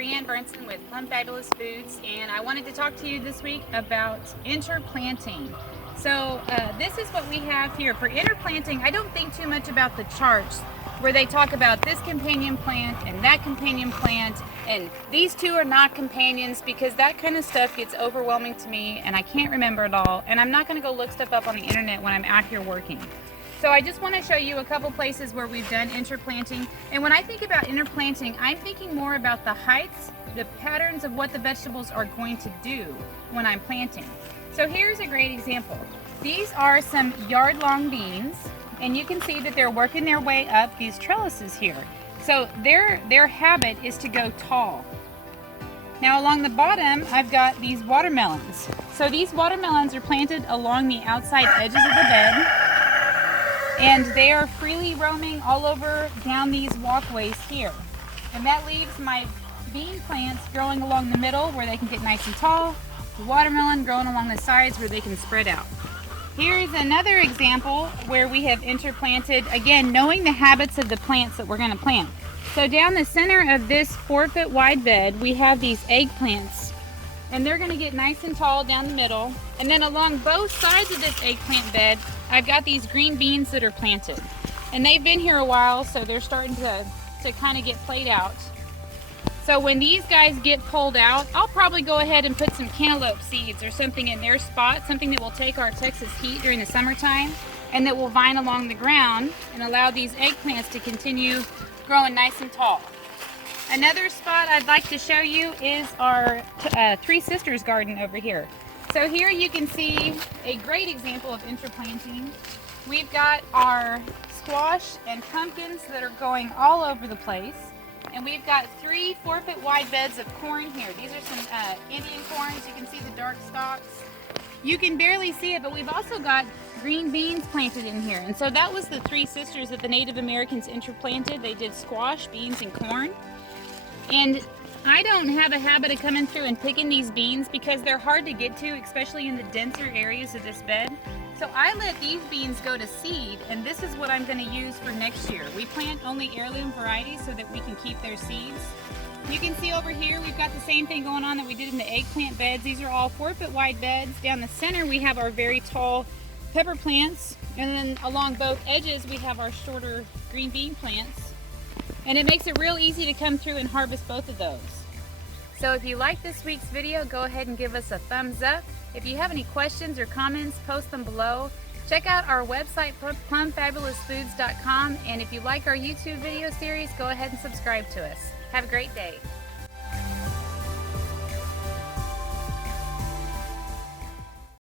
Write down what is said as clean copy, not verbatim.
Brianne Burnson with Plum Fabulous Foods, and I wanted to talk to you this week about interplanting. So this is what we have here. For interplanting, I don't think too much about the charts where they talk about this companion plant and that companion plant and these two are not companions, because that kind of stuff gets overwhelming to me and I can't remember it all, and I'm not going to go look stuff up on the internet when I'm out here working. So I just want to show you a couple places where we've done interplanting. And when I think about interplanting, I'm thinking more about the heights, the patterns of what the vegetables are going to do when I'm planting. So here's a great example. These are some yard-long beans, and you can see that they're working their way up these trellises here. So their habit is to go tall. Now along the bottom, I've got these watermelons. So these watermelons are planted along the outside edges of the bed, and they are freely roaming all over down these walkways here. And that leaves my bean plants growing along the middle where they can get nice and tall, the watermelon growing along the sides where they can spread out. Here's another example where we have interplanted, again, knowing the habits of the plants that we're going to plant. So down the center of this 4-foot wide bed, we have these eggplants, and they're going to get nice and tall down the middle. And then along both sides of this eggplant bed, I've got these green beans that are planted. And they've been here a while, so they're starting to kind of get played out. So when these guys get pulled out, I'll probably go ahead and put some cantaloupe seeds or something in their spot, something that will take our Texas heat during the summertime, and that will vine along the ground and allow these eggplants to continue growing nice and tall. Another spot I'd like to show you is our Three Sisters garden over here. So here you can see a great example of interplanting. We've got our squash and pumpkins that are going all over the place. And we've got 3 4-foot wide beds of corn here. These are some Indian corns. You can see the dark stalks. You can barely see it, but we've also got green beans planted in here. And so that was the 3 sisters that the Native Americans interplanted. They did squash, beans, and corn. And I don't have a habit of coming through and picking these beans because they're hard to get to, especially in the denser areas of this bed. So I let these beans go to seed, and this is what I'm going to use for next year. We plant only heirloom varieties so that we can keep their seeds. You can see over here we've got the same thing going on that we did in the eggplant beds. These are all 4-foot wide beds. Down the center we have our very tall pepper plants, and then along both edges we have our shorter green bean plants. And it makes it real easy to come through and harvest both of those. So if you like this week's video, go ahead and give us a thumbs up. If you have any questions or comments, post them below. Check out our website, plumfabulousfoods.com, and if you like our YouTube video series, go ahead and subscribe to us. Have a great day.